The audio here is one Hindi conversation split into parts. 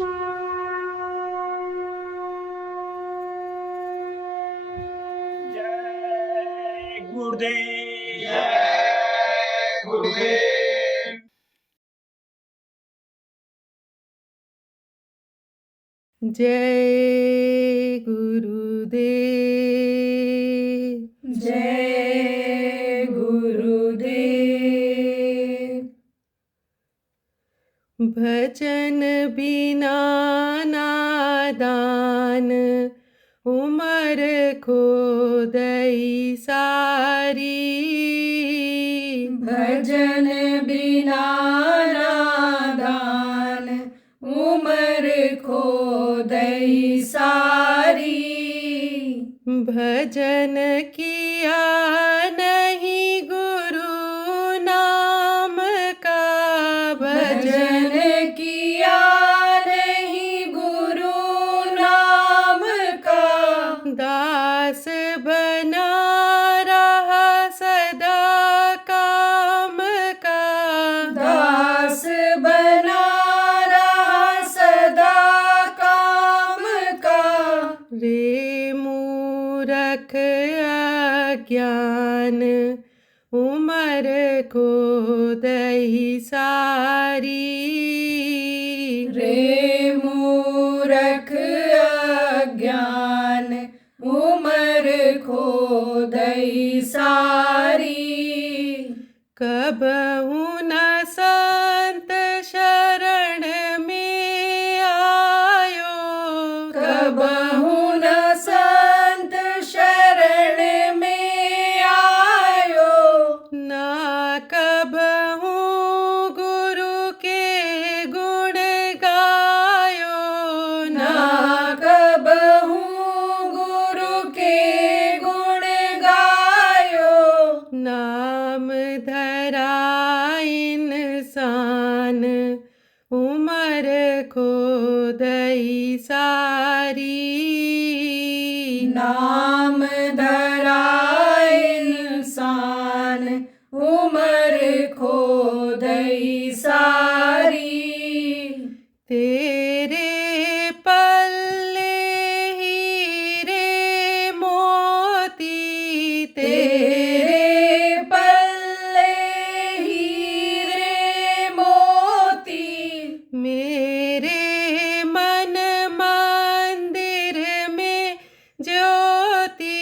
जय गुरुदेव। जय गुरुदेव। जय गुरुदेव। जय गुरुदेव। भजन बिना नादान उमर खो दई सारी। भजन बिना नादान उमर खो दई सारी। भजन किया नहीं गुरु नाम का, भजन किया नहीं गुरु नाम का, दास बना रहा सदा काम का। दास बना रहा सदा काम का। रे मूरख अज्ञान उमर को दही सारी। रे मूरख अज्ञान उमर खो दई सारी। कबहु न संत शरण में आयो, कबहु न संत शरण में आयो, ना कबहु गुरु के गुण गायो। ना कबहु गुरु के गुण गायो। नाम धरा इंसान उमर खो दई सारी। नाम धरा इंसान उमर खो दई सारी। तेरे पल्ले हीरे मोती, तेरे पल्ले हीरे मोती, मेरे मन मंदिर में ज्योति।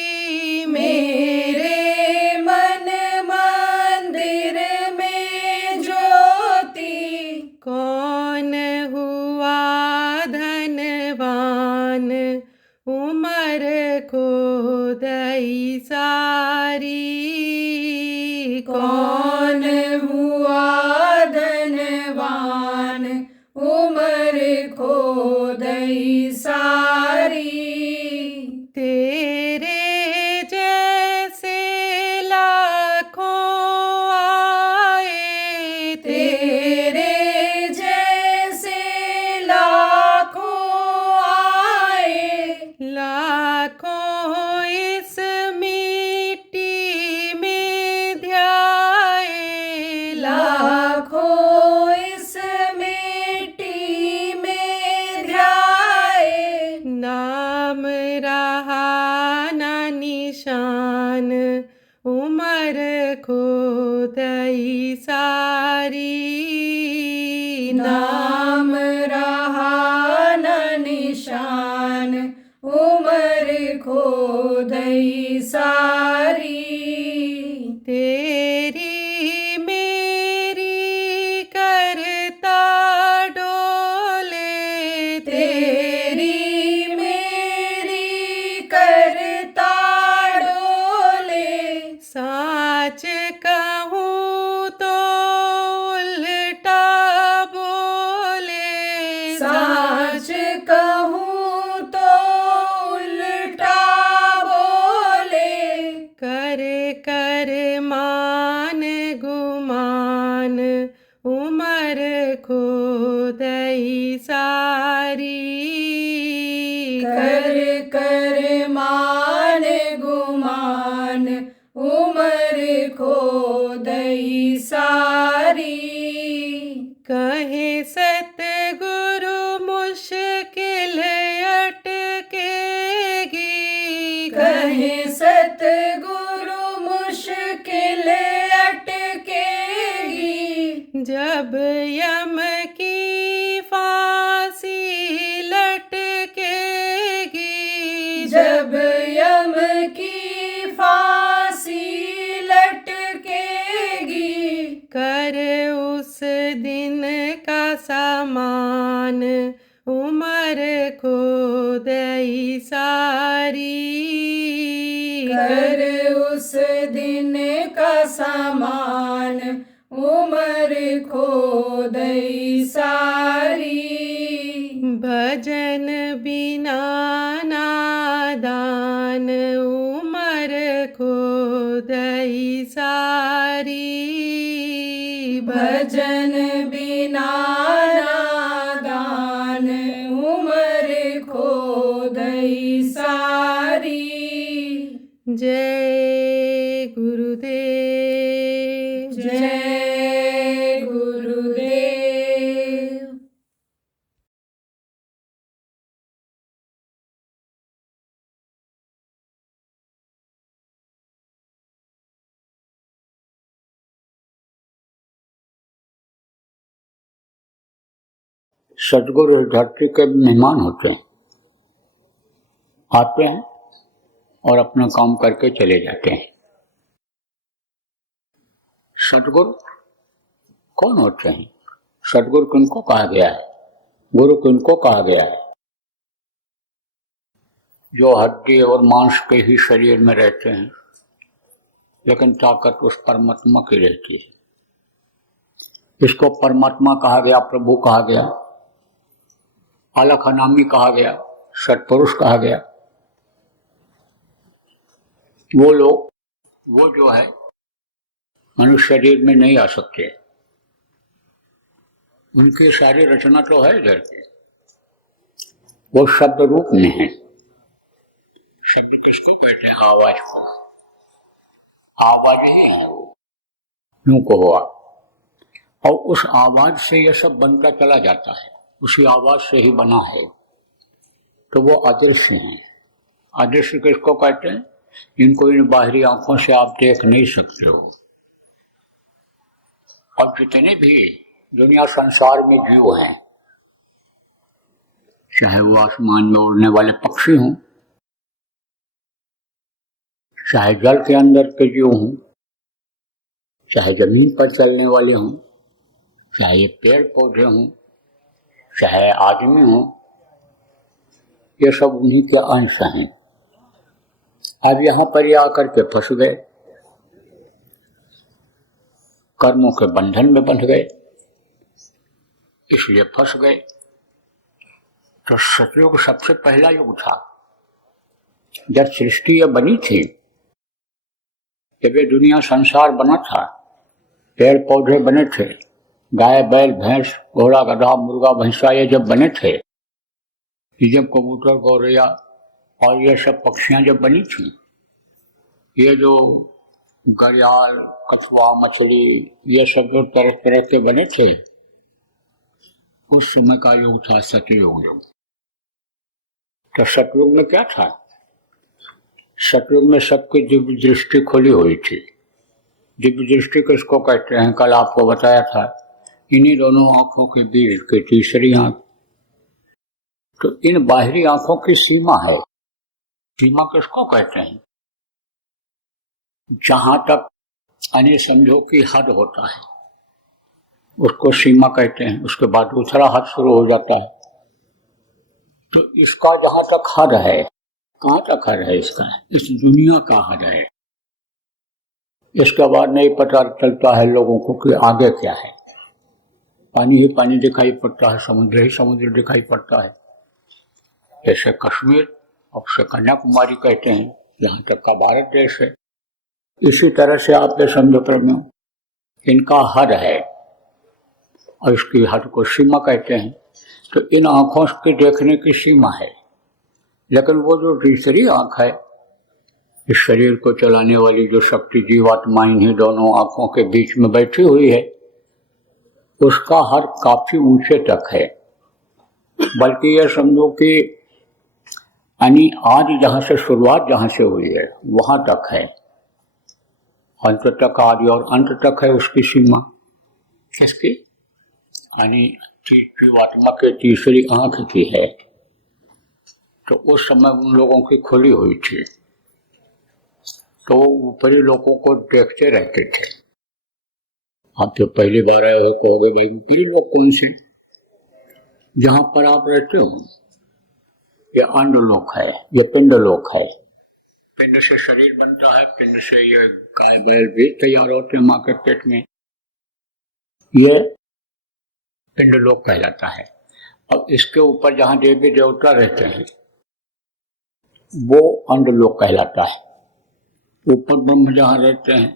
मेरे मन मंदिर में ज्योति। कौन हुआ धनवान उमर को दई सारी। कौन हुआ धनवान उमर खो दई सारी। तेरे जैसे लाखों आए, तेरे जैसे लाखों आए, लाखों इस मिट्टी में ध्याए। लाखों इस मिट्टी में ध्याए। नाम रहा न निशान उमर खो दई सारी। नाम रहा न निशान उमर खो दई सारी। तेरी मेरी करता डोले, तेरी मेरी करता डोले, साच कहूँ तो उल्टा बोले। साच कहूँ तो उल्टा बोले। कर कर मान गुमान उमर खो दई सारी। कर कर मान गुमान उमर खो दई सारी। कहे सतगुरु मुश्किल यम की फांसी लटकेगी, जब यम की फांसी लटकेगी, कर उस दिन का सामान उमर खो दई सारी, कर उस दिन का सामान उमर खो दई सारी। भजन बिना नादान उमर खो दई सारी, भजन बिना नादान उमर खो दई सारी। जय गुरुदेव, जय गुरुदेव। सदगुरु इस धरती के मेहमान होते हैं, आते हैं और अपना काम करके चले जाते हैं। सदगुरु कौन होते हैं? सदगुरु किनको कहा गया है? गुरु किनको कहा गया है? जो हड्डी और मांस के ही शरीर में रहते हैं, लेकिन ताकत उस परमात्मा की रहती है। इसको परमात्मा कहा गया, प्रभु कहा गया, अलख अनामी कहा गया, सत्पुरुष कहा गया। वो लोग, वो जो है मनुष्य शरीर में नहीं आ सकते। उनकी सारी रचना तो है इधर की, वो शब्द रूप में है। शब्द किसको कहते हैं? आवाज को। आवाज ही है वो, यूं को हुआ। और उस आवाज से यह सब बनता चला जाता है, उसी आवाज से ही बना है। तो वो अदृश्य हैं। अदृश्य किसको कहते हैं? जिनको इन बाहरी आंखों से आप देख नहीं सकते हो। और जितने भी दुनिया संसार में जीव हैं, चाहे वो आसमान में उड़ने वाले पक्षी हों, चाहे जल के अंदर के जीव हों, चाहे जमीन पर चलने वाले हों, चाहे पेड़ पौधे हों, चाहे आदमी हों, ये सब उन्हीं के अंश हैं। अब यहाँ पर ये आकर के फंस गए, कर्मों के बंधन में बंध गए, इसलिए फंस गए। तो सतयुग सबसे पहला युग था। जब सृष्टि ये बनी थी, जब ये दुनिया संसार बना था, पेड़ पौधे बने थे, गाय बैल भैंस घोड़ा गधा मुर्गा भैंसा ये जब बने थे, जब कबूतर गौरैया और ये सब पक्षियां जब बनी थी, ये जो घड़ियाल कछुआ मछली ये सब जो तरह तरह के बने थे, उस समय का युग था सतयुग युग। तो सतयुग में क्या था? सतयुग में सबकी दिव्य दृष्टि खुली हुई थी। दिव्य दृष्टि किसको कहते हैं? कल आपको बताया था, इन्हीं दोनों आंखों के बीच की तीसरी आंख। तो इन बाहरी आंखों की सीमा है। सीमा किसको कहते हैं? जहां तक अन्य समझो की हद होता है, उसको सीमा कहते हैं। उसके बाद दूसरा हद शुरू हो जाता है। तो इसका जहां तक हद है, कहां तक हद है इसका? इस दुनिया का हद है। इसके बाद नहीं पता चलता है लोगों को कि आगे क्या है। पानी ही पानी दिखाई पड़ता है, समुद्र ही समुद्र दिखाई पड़ता है। जैसे कश्मीर और उसे कन्याकुमारी कहते हैं, यहाँ तक का भारत देश है। इसी तरह से आप ये समझो प्रेमियों, इनका हद है और इसकी हद को सीमा कहते हैं। तो इन आंखों के देखने की सीमा है, लेकिन वो जो तीसरी आंख है, इस शरीर को चलाने वाली जो शक्ति जीवात्मा इन्हीं दोनों आंखों के बीच में बैठी हुई है, उसका हद काफी ऊंचे तक है। बल्कि यह समझो कि यानी आज जहां से शुरुआत जहां से हुई है वहां तक है, अंत तक आदि और अंत तक है उसकी सीमा। किसकी? यानी जीवात्मा के तीसरी आंख की है, तो उस समय उन लोगों की खुली हुई थी, तो वो ऊपरी लोगों को देखते रहते थे। आप जो पहली बार आए हो कहोगे भाई ऊपरी लोग कौन से? जहां पर आप रहते हो ये अंड लोक है, ये पिंड लोक है। पिंड से शरीर बनता है, पिंड से ये गाय बैल भी तैयार होते हैं माँ के पेट में, ये पिंड लोक कहलाता है। अब इसके ऊपर जहां देवी देवता रहते हैं वो अंड लोक कहलाता है। ऊपर ब्रह्म जहां रहते हैं,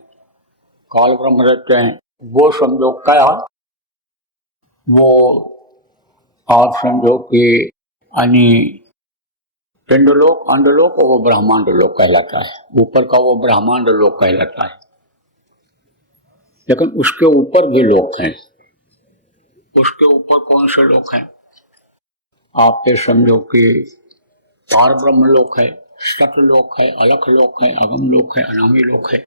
काल ब्रह्म रहते हैं, वो समझो क्या, वो आप समझो कि यानी पिंड लोक, अंड लोक और वो ब्रह्मांड लोक कहलाता है। ऊपर का वो ब्रह्मांड लोक कहलाता है। लेकिन उसके ऊपर भी लोक हैं। उसके ऊपर कौन से लोक हैं? आप ये समझो कि पार ब्रह्म लोक है, सत लोक है, अलख लोक है, अगम लोक है, अनामी लोक है।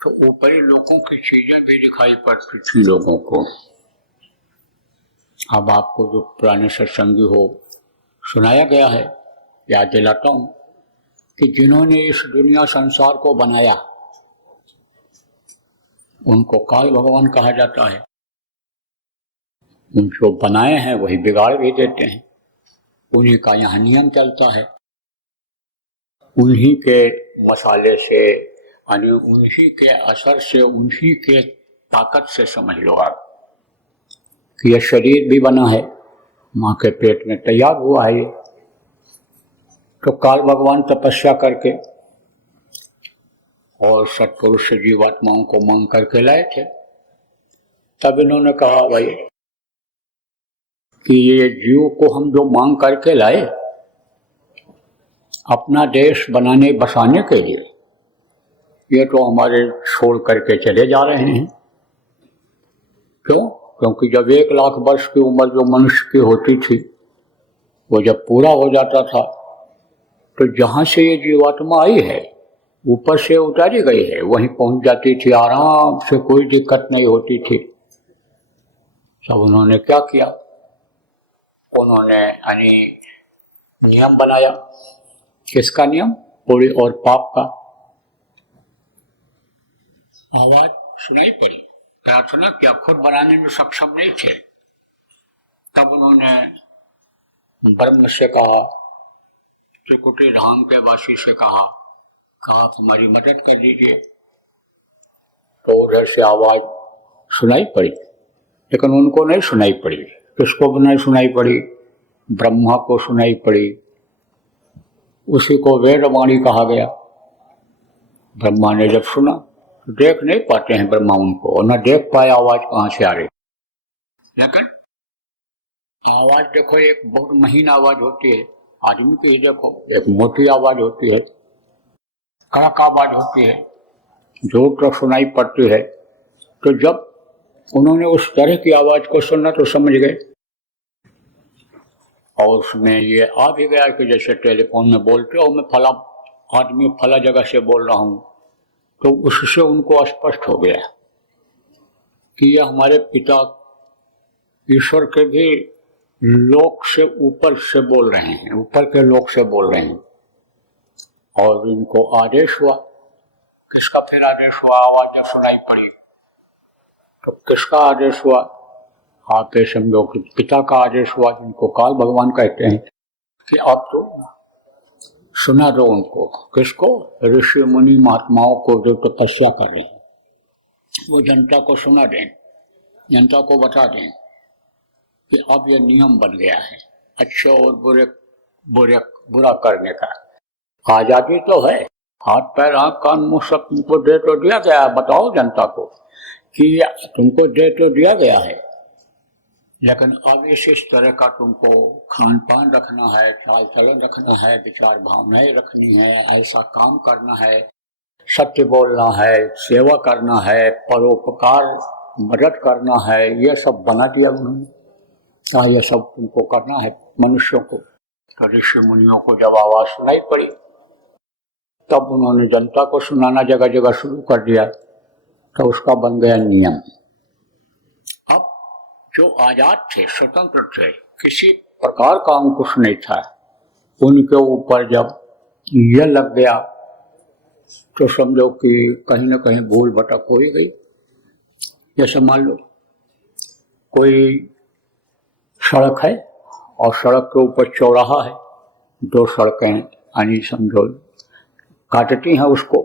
तो ऊपरी लोगों की चीजें भी दिखाई पड़ती थी लोगों को। अब आपको जो पुराने सत्संगी हो सुनाया गया है, याद दिलाता हूं कि जिन्होंने इस दुनिया संसार को बनाया उनको काल भगवान कहा जाता है। उन जो बनाए हैं वही बिगाड़ भी देते हैं। उन्हीं का यहाँ नियम चलता है, उन्हीं के मसाले से, यानी उन्हीं के असर से, उन्हीं के ताकत से समझ लो आप कि यह शरीर भी बना है, माँ के पेट में तैयार हुआ है। ये तो काल भगवान तपस्या करके और सत्पुरुष से जीवात्माओं को मांग करके लाए थे। तब इन्होंने कहा भाई कि ये जीव को हम जो मांग करके लाए अपना देश बनाने बसाने के लिए, ये तो हमारे छोड़ करके चले जा रहे हैं। क्यों? क्योंकि जब 1 लाख वर्ष की उम्र जो मनुष्य की होती थी वो जब पूरा हो जाता था तो जहां से ये जीवात्मा आई है ऊपर से उतारी गई है वहीं पहुंच जाती थी आराम से, कोई दिक्कत नहीं होती थी। सब उन्होंने क्या किया? उन्होंने यानी नियम बनाया। किसका नियम? पुण्य और पाप का। आवाज सुनाई पड़ी, प्रार्थना किया, खुद बनाने में सक्षम नहीं थे। तब उन्होंने ब्रह्म से कहा, त्रिकुटी धाम के वासी से कहा आप हमारी मदद कर दीजिए। तो उधर से आवाज सुनाई पड़ी, लेकिन उनको नहीं सुनाई पड़ी। किसको नहीं सुनाई पड़ी? ब्रह्मा को सुनाई पड़ी। उसी को वेदवाणी कहा गया। ब्रह्मा ने जब सुना, देख नहीं पाते हैं ब्रह्मा उनको, और न देख पाए आवाज कहां से आ रही। लेकिन आवाज देखो, एक बहुत महीन आवाज होती है, आदमी की ही देखो, एक मोटी आवाज होती है, कड़क आवाज होती है, जोर तो सुनाई पड़ती है। तो जब उन्होंने उस तरह की आवाज को सुना तो समझ गए, और उसमें ये आ भी गया कि जैसे टेलीफोन में बोलते हो, मैं फला आदमी फला जगह से बोल रहा हूं, तो उससे उनको स्पष्ट हो गया कि यह हमारे पिता ईश्वर के भी लोक से ऊपर से बोल रहे हैं, ऊपर के लोक से बोल रहे हैं। और इनको आदेश हुआ। किसका फिर आदेश हुआ? आवाज जब सुनाई पड़ी तो किसका आदेश हुआ? आप ये समझो कि पिता का आदेश हुआ, जिनको काल भगवान कहते हैं, कि आप तो सुना दो उनको। किसको? ऋषि मुनि महात्माओं को जो तपस्या कर रहे हैं, वो जनता को सुना दें, जनता को बता दें कि अब यह नियम बन गया है अच्छे और बुरा करने का। आजादी तो है, हाथ पैर आंख कान मुंह सब तुमको दे तो दिया गया है। बताओ जनता को कि तुमको दे तो दिया गया है, लेकिन अब इस तरह का तुमको खान पान रखना है, चाल चलन रखना है, विचार भावनाएं रखनी है, ऐसा काम करना है, सत्य बोलना है, सेवा करना है, परोपकार मदद करना है, ये सब बना दिया उन्होंने। यह सब तुमको करना है मनुष्यों को। तो ऋषि मुनियों को जब आवाज सुनाई पड़ी तब उन्होंने जनता को सुनाना जगह जगह शुरू कर दिया, तो उसका बन गया नियम। अब जो आजाद थे, स्वतंत्र थे, किसी प्रकार का अंकुश नहीं था, उनके ऊपर जब यह लग गया तो समझो कि कहीं ना कहीं भूल भटक हो ही गई। जैसे मान लो कोई सड़क है और सड़क के ऊपर चौराहा है, दो सड़कें यानी समझो काटती हैं उसको,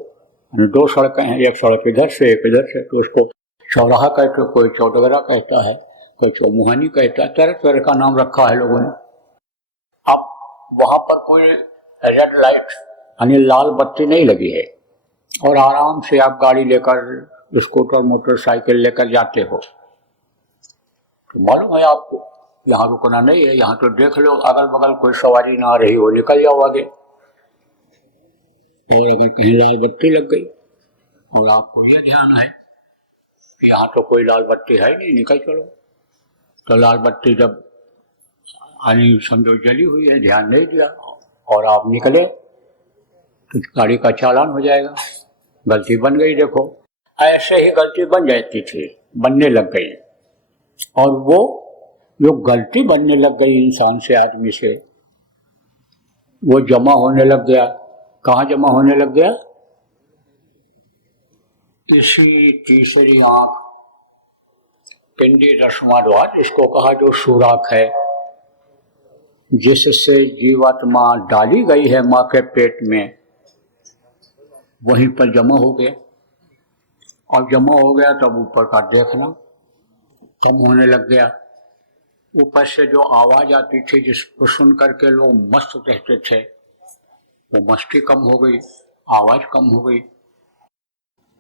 दो सड़कें हैं, एक सड़क इधर से एक इधर से, तो उसको चौराहा कहते, कोई चौडगरा कहता है, कोई चौमुहानी कहता है, तरह तरह का नाम रखा है लोगों ने। अब वहां पर कोई रेड लाइट यानी लाल बत्ती नहीं लगी है और आराम से आप गाड़ी लेकर स्कूटर मोटरसाइकिल लेकर जाते हो, तो मालूम है आपको यहाँ रुकना नहीं है, यहाँ तो देख लो अगल बगल कोई सवारी ना आ रही हो, निकल जाओ आगे। और अगर कहीं लाल बत्ती लग गई और आपको यह ध्यान है यहाँ तो कोई लाल बत्ती है नहीं, निकल चलो, तो लाल बत्ती जब यानी समझो जली हुई है, ध्यान नहीं दिया और आप निकले तो गाड़ी का चालान हो जाएगा, गलती बन गई। देखो ऐसे ही गलती बन जाती थी, बनने लग गई, और वो जो गलती बनने लग गई इंसान से, आदमी से, वो जमा होने लग गया। कहाँ जमा होने लग गया? इसी तीसरी आंख, पिंडी रश्मा द्वार इसको कहा, जो सुराख है जिससे जीवात्मा डाली गई है माँ के पेट में, वहीं पर जमा हो गया। और जमा हो गया तब ऊपर का देखना कम होने लग गया। ऊपर से जो आवाज आती थी जिसको सुन करके लोग मस्त रहते थे, वो मस्ती कम हो गई, आवाज कम हो गई।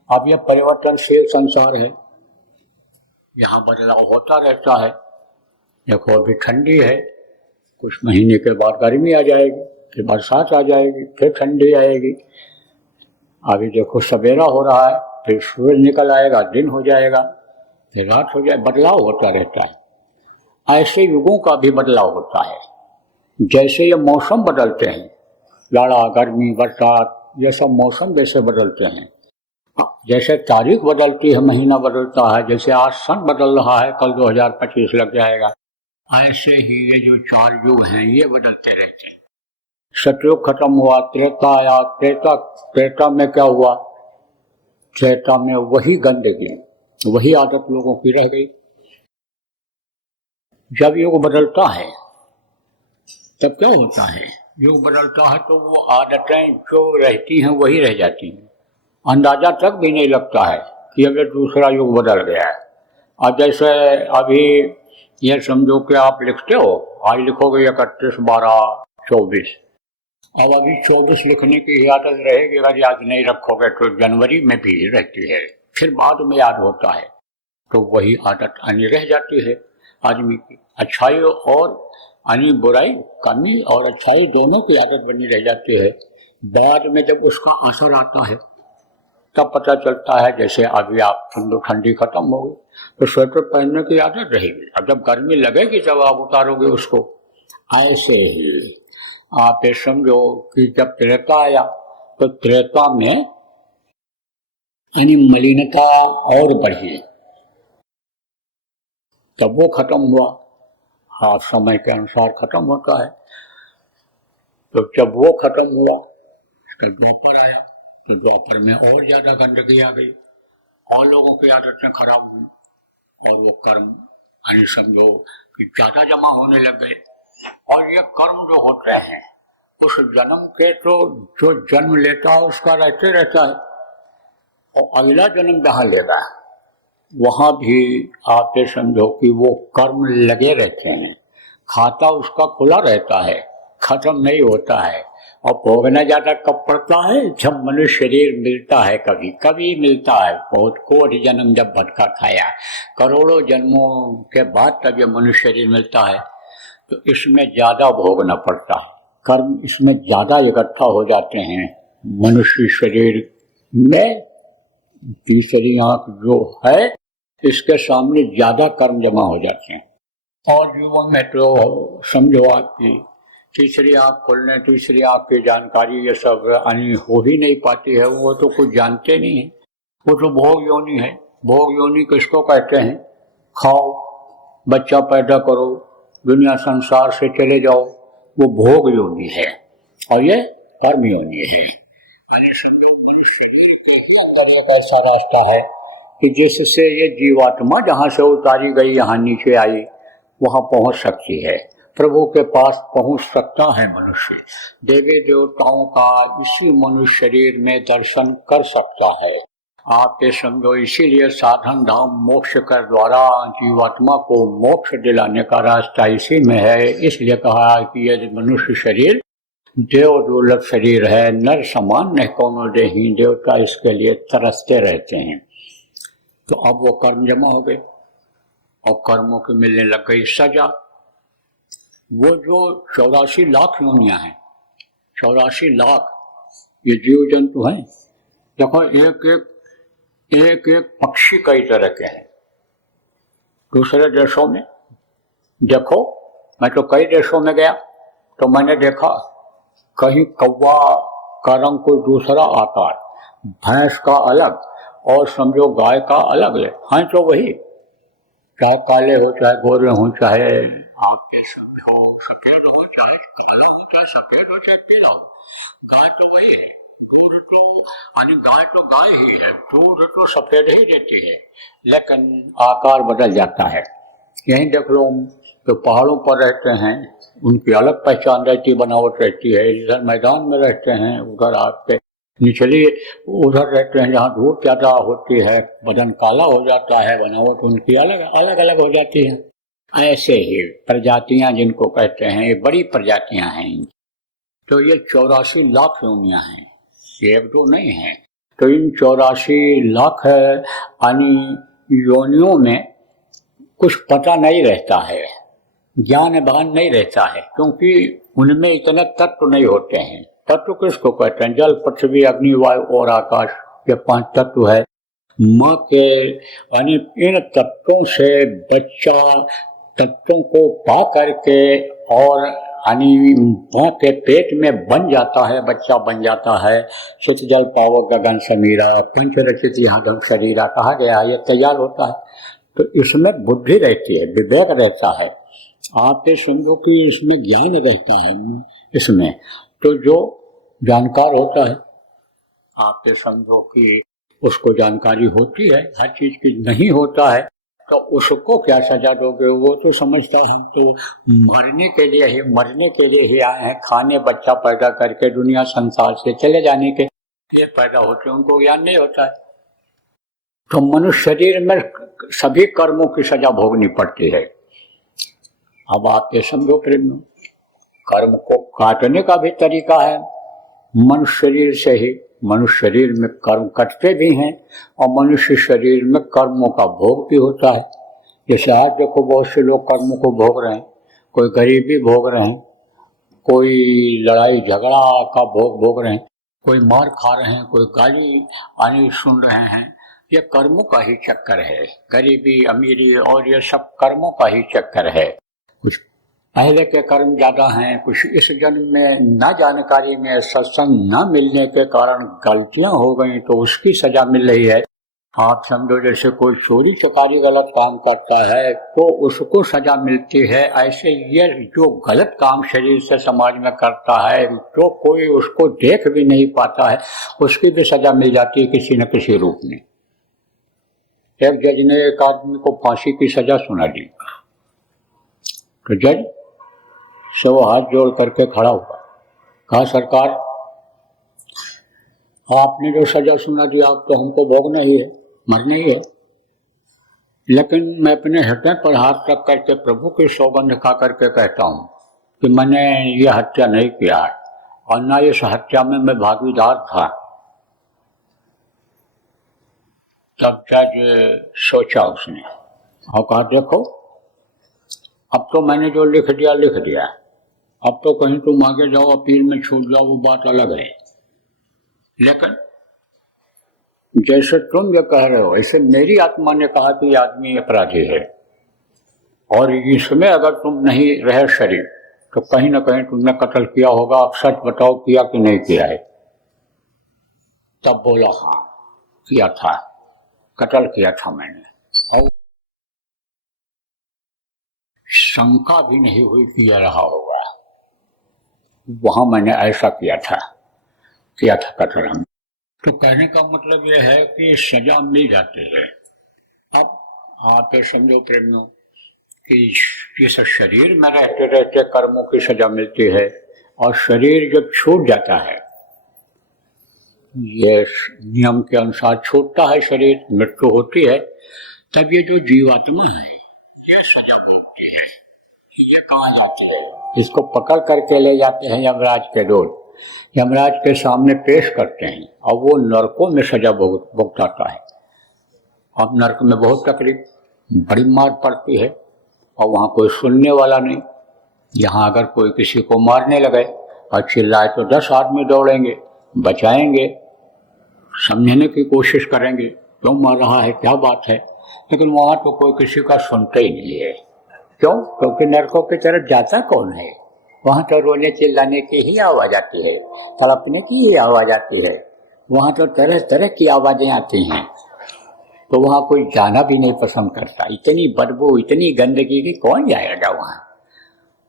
अब यह परिवर्तनशील संसार है, यहाँ बदलाव होता रहता है। देखो अभी ठंडी है, कुछ महीने के बाद गर्मी आ जाएगी, फिर बरसात आ जाएगी, फिर ठंडी आएगी। अभी देखो सवेरा हो रहा है, फिर सूरज निकल आएगा, दिन हो जाएगा, फिर रात हो जाए, बदलाव होता रहता है। ऐसे युगों का भी बदलाव होता है। जैसे ये मौसम बदलते हैं, जाड़ा गर्मी बरसात, ये सब मौसम जैसे बदलते हैं, जैसे तारीख बदलती है, महीना बदलता है, जैसे आज सन बदल रहा है, कल 2025 लग जाएगा, ऐसे ही ये जो चार युग हैं ये बदलते रहते हैं। सतयुग खत्म हुआ, त्रेता आया, त्रेता में क्या हुआ? त्रेता में वही गंदगी, वही आदत लोगों की रह गई। जब युग बदलता है तब क्या होता है? युग बदलता है तो वो आदतें जो रहती हैं वही रह जाती हैं, अंदाजा तक भी नहीं लगता है कि अब दूसरा युग बदल गया है। अब जैसे अभी ये समझो कि आप लिखते हो, आज लिखोगे 31/12/24, अब अभी 24 लिखने की आदत रहेगी, अगर याद नहीं रखोगे तो जनवरी में भी रहती है, फिर बाद में याद होता है, तो वही आदत आनी रह जाती है आदमी की। अच्छाई और यानी बुराई, कमी और अच्छाई दोनों की आदत बनी रह जाती है। बाद में जब उसका असर आता है तब पता चलता है, जैसे अभी आप ठंडी खत्म हो गई तो स्वेटर पहनने की आदत रहेगी, अब जब गर्मी लगेगी तब आप उतारोगे उसको। ऐसे ही आप ये समझो कि जब त्रेता आया तो त्रेता में यानी मलिनता और बढ़ी, तब वो खत्म हुआ। हाँ, समय के अनुसार खत्म होता है। तो जब वो खत्म हुआ तो द्वापर आया, तो द्वापर में और ज्यादा गंदगी आ गई और लोगों की आदतें खराब हुई और वो कर्म यानी समझो कि ज्यादा जमा होने लग गए। और ये कर्म जो होते हैं उस जन्म के, तो जो जन्म लेता है उसका रहते रहता है, और अगला जन्म जहाँ लेगा वहां भी आप ये समझो कि वो कर्म लगे रहते हैं, खाता उसका खुला रहता है, खत्म नहीं होता है। और भोगना ज्यादा कब पड़ता है? जब मनुष्य शरीर मिलता है, कभी कभी मिलता है, बहुत कोटि जन्म जब भटका खाया, करोड़ों जन्मों के बाद तब ये मनुष्य शरीर मिलता है, तो इसमें ज्यादा भोगना पड़ता है, कर्म इसमें ज्यादा इकट्ठा हो जाते हैं मनुष्य शरीर में। तीसरी आंख जो है इसके सामने ज्यादा कर्म जमा हो जाते हैं। और जीवन में तो समझो आपकी तीसरी आंख खोलने, तीसरी आंख की जानकारी ये सब यानी हो ही नहीं पाती है, वो तो कुछ जानते नहीं है। वो तो भोग योनि है। भोग योनि किसको कहते हैं? खाओ बच्चा पैदा करो, दुनिया संसार से चले जाओ, वो भोग योनि है और ये कर्म योनि है। एक ऐसा रास्ता है कि जिससे ये जीवात्मा जहाँ से उतारी गई यहाँ नीचे आई वहाँ पहुँच सकती है, प्रभु के पास पहुँच सकता है मनुष्य। देवी देवताओं का इसी मनुष्य शरीर में दर्शन कर सकता है। आप ये समझो, इसीलिए साधन धाम मोक्ष कर द्वारा जीवात्मा को मोक्ष दिलाने का रास्ता इसी में है। इसलिए कहा कि यह मनुष्य शरीर देव दुर्लभ शरीर है, नर समान नहीं कौनो देही, देवता इसके लिए तरसते रहते हैं। तो अब वो कर्म जमा हो गए और कर्मों की मिलने लग गई सजा। वो जो 84 लाख योनियां हैं, 84 लाख ये जीव जंतु हैं। देखो एक पक्षी कई तरह के हैं। दूसरे देशों में देखो, मैं तो कई देशों में गया तो मैंने देखा कहीं कौवा का रंग कोई दूसरा आकार, भैंस का अलग और समझो गाय का अलग है। हाँ तो वही, चाहे काले हो चाहे गोरे हो चाहे आपके सफेद हो चाहे काला हो चाहे सफेद हो चाहे पीला, गाय तो वही है। गाय तो गाय ही है, दूध तो सफेद ही रहती है, लेकिन आकार बदल जाता है। यहीं देख लो, जो पहाड़ों पर रहते हैं उनकी अलग पहचान रहती, बनावट रहती है। इधर मैदान में रहते हैं, उधर आपके निचली उधर रहते हैं जहाँ धूप ज्यादा होती है, बदन काला हो जाता है, बनावट उनकी अलग अलग हो जाती है। ऐसे ही प्रजातियां जिनको कहते हैं, ये बड़ी प्रजातियां हैं। तो ये 84 लाख योनियां हैं, एक दो नहीं है। तो इन 84 लाख योनियों में कुछ पता नहीं रहता है, ज्ञान भान नहीं रहता है, क्योंकि उनमें इतने तत्व नहीं होते हैं। तत्व किसको कहते हैं? जल, पृथ्वी, अग्नि, वायु और आकाश, ये 5 तत्व है। माँ के यानी इन तत्वों से बच्चा तत्वों को पा करके और यानी माँ के पेट में बन जाता है, बच्चा बन जाता है। चित जल पावक गगन समीरा, पंच रचित यादव शरीरा कहा गया, ये तैयार होता है। तो इसमें बुद्धि रहती है, विवेक रहता है। आप ये समझो कि इसमें ज्ञान रहता है। इसमें तो जो जानकार होता है, आप ये समझो कि उसको जानकारी होती है, हर चीज की नहीं होता है, तो उसको क्या सजा दोगे? वो तो समझता है हम तो मरने के लिए ही आए हैं, खाने बच्चा पैदा करके दुनिया संसार से चले जाने के लिए पैदा होते हैं, उनको ज्ञान नहीं होता है। तो मनुष्य शरीर में सभी कर्मों की सजा भोगनी पड़ती है। अब आप ये समझो प्रेम, कर्म को काटने का भी तरीका है मनुष्य शरीर से ही। मनुष्य शरीर में कर्म कटते भी हैं और मनुष्य शरीर में कर्मों का भोग भी होता है। जैसे आज देखो बहुत से लोग कर्मों को भोग रहे हैं, कोई गरीबी भोग रहे हैं, कोई लड़ाई झगड़ा का भोग रहे हैं, कोई मार खा रहे हैं, कोई गाली आनी सुन रहे हैं। ये कर्मों का ही चक्कर है, गरीबी अमीरी और ये सब कर्मों का ही चक्कर है। कुछ पहले के कर्म ज्यादा हैं, कुछ इस जन्म में न जानकारी में सत्संग न मिलने के कारण गलतियां हो गई तो उसकी सजा मिल रही है। आप समझो जैसे कोई चोरी चकारी गलत काम करता है तो उसको सजा मिलती है, ऐसे ये जो गलत काम शरीर से समाज में करता है तो कोई उसको देख भी नहीं पाता है, उसकी भी सजा मिल जाती है किसी न किसी रूप में। एक जज ने एक आदमी को फांसी की सजा सुना दी तो जज सब हाथ जोड़ करके खड़ा हुआ, कहा सरकार आपने जो सजा सुना दी आप तो हमको भोगना ही है, मरना ही है, लेकिन मैं अपने हृदय पर हाथ रख करके प्रभु की सौगंध खा करके कहता हूँ कि मैंने ये हत्या नहीं किया है और ना इस हत्या में मैं भागीदार था। तब जज सोचा उसने और कहा देखो अब तो मैंने जो लिख दिया, अब तो कहीं तुम आगे जाओ अपील में छूट जाओ वो बात अलग है, लेकिन जैसे तुम ये कह रहे हो ऐसे मेरी आत्मा ने कहा कि आदमी अपराधी है और इसमें अगर तुम नहीं रहे शरीर तो कहीं ना कहीं तुमने कत्ल किया होगा, अब सच बताओ किया कि नहीं किया है। तब बोला हाँ किया था, कत्ल किया था मैंने। और शंका भी नहीं हुई कि यह रहा होगा। वहां मैंने ऐसा किया था कटरा में। तो कहने का मतलब यह है कि सजा मिल जाती है। अब आप ये समझो प्रेमियों कि इस शरीर में रहते रहते कर्मों की सजा मिलती है, और शरीर जब छूट जाता है, ये नियम के अनुसार छूटता है शरीर, मृत्यु होती है, तब ये जो जीवात्मा है ये सजा भोगती है। ये कहाँ जाते हैं? इसको पकड़ करके ले जाते हैं यमराज के दूत, यमराज के सामने पेश करते हैं, और वो नरकों में सजा भुगताता है। अब नरक में बहुत तकलीफ, बड़ी मार पड़ती है, और वहाँ कोई सुनने वाला नहीं। यहाँ अगर कोई किसी को मारने लगे और चिल्लाए तो 10 आदमी दौड़ेंगे, बचाएंगे, समझने की कोशिश करेंगे क्यों मार रहा है, क्या बात है, लेकिन वहाँ तो कोई किसी का सुनता ही नहीं है। क्यों? क्योंकि नरकों की तरफ जाता कौन है? वहाँ तो रोने चिल्लाने की ही आवाज़ आती है, तड़पने की ही आवाज़ आती है, वहाँ तो तरह तरह की आवाज़ें आती हैं। तो वहाँ कोई जाना भी नहीं पसंद करता, इतनी बदबू, इतनी गंदगी की कौन जाएगा वहाँ।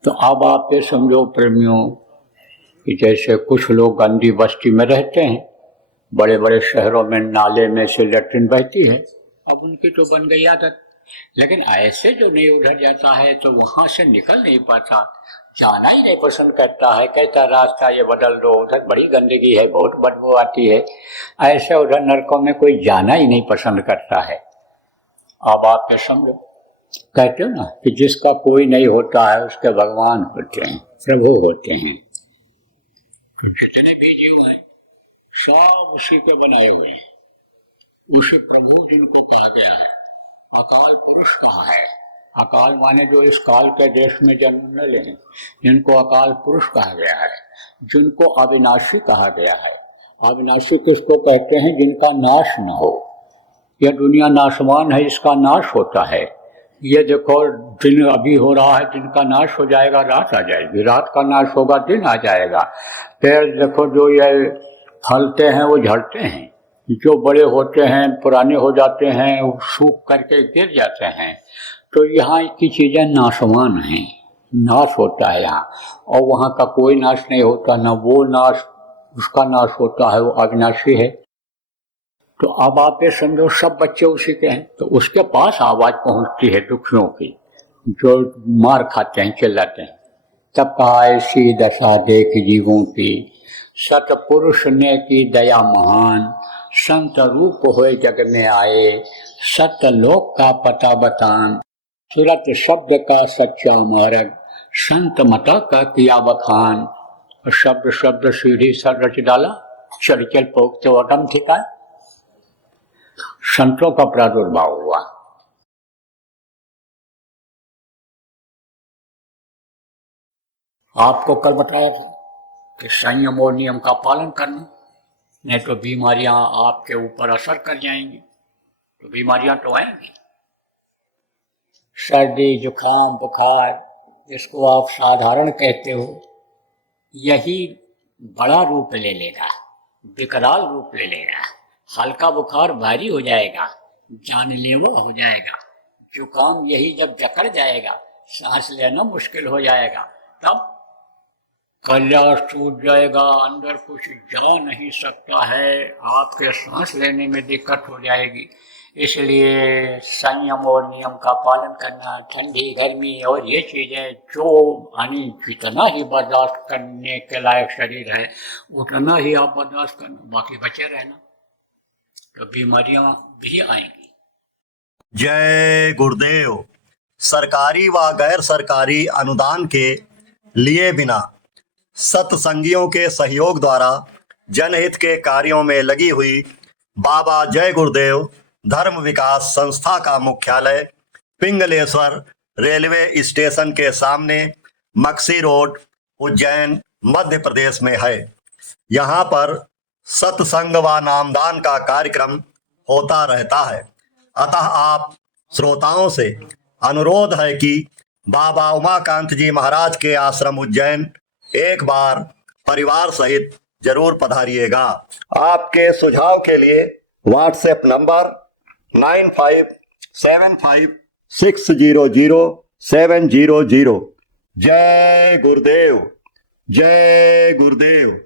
तो अब आप ये समझो प्रेमियों कि जैसे कुछ लोग गंदी बस्ती में रहते हैं, बड़े बड़े शहरों में नाले में से लैट्रिन बहती है, अब उनकी तो बन गई आदत, लेकिन ऐसे जो नहीं उधर जाता है तो वहां से निकल नहीं पाता, जाना ही नहीं पसंद करता है, कहता रास्ता ये बदल दो, उधर बड़ी गंदगी है, बहुत बदबू आती है। ऐसे उधर नरकों में कोई जाना ही नहीं पसंद करता है। अब आप क्या समझो, कहते हो ना कि जिसका कोई नहीं होता है उसके भगवान होते हैं, प्रभु होते हैं। जितने भी जीव हैं सब उसी के बनाए हुए हैं, उसी प्रभु जिनको कहा गया है, अकाल पुरुष कहा है। अकाल माने जो इस काल के देश में जन्म न लें, जिनको अकाल पुरुष कहा गया है, जिनको अविनाशी कहा गया है। अविनाशी किसको कहते हैं? जिनका नाश न हो। यह दुनिया नाशवान है, इसका नाश होता है। ये देखो दिन अभी हो रहा है, दिन का नाश हो जाएगा, रात आ जाएगी, रात का नाश होगा, दिन आ जाएगा। पेड़ देखो जो ये फलते हैं वो झड़ते हैं, जो बड़े होते हैं पुराने हो जाते हैं, वो सूख करके गिर जाते हैं। तो यहाँ की चीज़ें नाशवान हैं, नाश होता है यहाँ, और वहाँ का कोई नाश नहीं होता, ना वो नाश उसका नाश होता है, वो अविनाशी है। तो अब आप ये समझो सब बच्चे उसी के हैं, तो उसके पास आवाज़ पहुँचती है दुखियों की, जो मार खाते हैं, चिल्लाते हैं। तब कहा ऐसी दशा देख जीवों की, सतपुरुष ने की दया महान, संत रूप होए जग में आए, सत्य लोक का पता बतान, सुरत शब्द का सच्चा मार्ग, संत मता का किया बखान। शब्द शब्द सीढ़ी सर रच डाला, चल चल पोखते वटम ठिकाए। संतों का प्रादुर्भाव हुआ। आपको कल बताया था कि संयम और नियम का पालन करना, नहीं तो बीमारियां आपके ऊपर असर कर जाएंगी, तो बीमारियां तो आएंगी। सर्दी जुकाम बुखार जिसको आप साधारण कहते हो, यही बड़ा रूप ले लेगा, विकराल रूप ले लेगा। हल्का बुखार भारी हो जाएगा, जानलेवा हो जाएगा। जुकाम यही जब जकड़ जाएगा, सांस लेना मुश्किल हो जाएगा, तब कल्याण टूट जाएगा, अंदर कुछ जा नहीं सकता है, आपके सांस लेने में दिक्कत हो जाएगी। इसलिए संयम और नियम का पालन करना, ठंडी गर्मी और ये चीज़ें जो यानी जितना ही बर्दाश्त करने के लायक शरीर है उतना ही आप बर्दाश्त करना, बाकी बचे रहना, तो बीमारियां भी आएंगी। जय गुरुदेव। सरकारी व गैर सरकारी अनुदान के लिए बिना सत्संगियों के सहयोग द्वारा जनहित के कार्यों में लगी हुई बाबा जय गुरुदेव धर्म विकास संस्था का मुख्यालय पिंगलेश्वर रेलवे स्टेशन के सामने मक्सी रोड, उज्जैन, मध्य प्रदेश में है। यहाँ पर सत्संग व नामदान का कार्यक्रम होता रहता है। अतः आप श्रोताओं से अनुरोध है कि बाबा उमाकांत जी महाराज के आश्रम उज्जैन एक बार परिवार सहित जरूर पधारिएगा। आपके सुझाव के लिए व्हाट्सएप नंबर 95756007 700। जय गुरुदेव, जय गुरुदेव।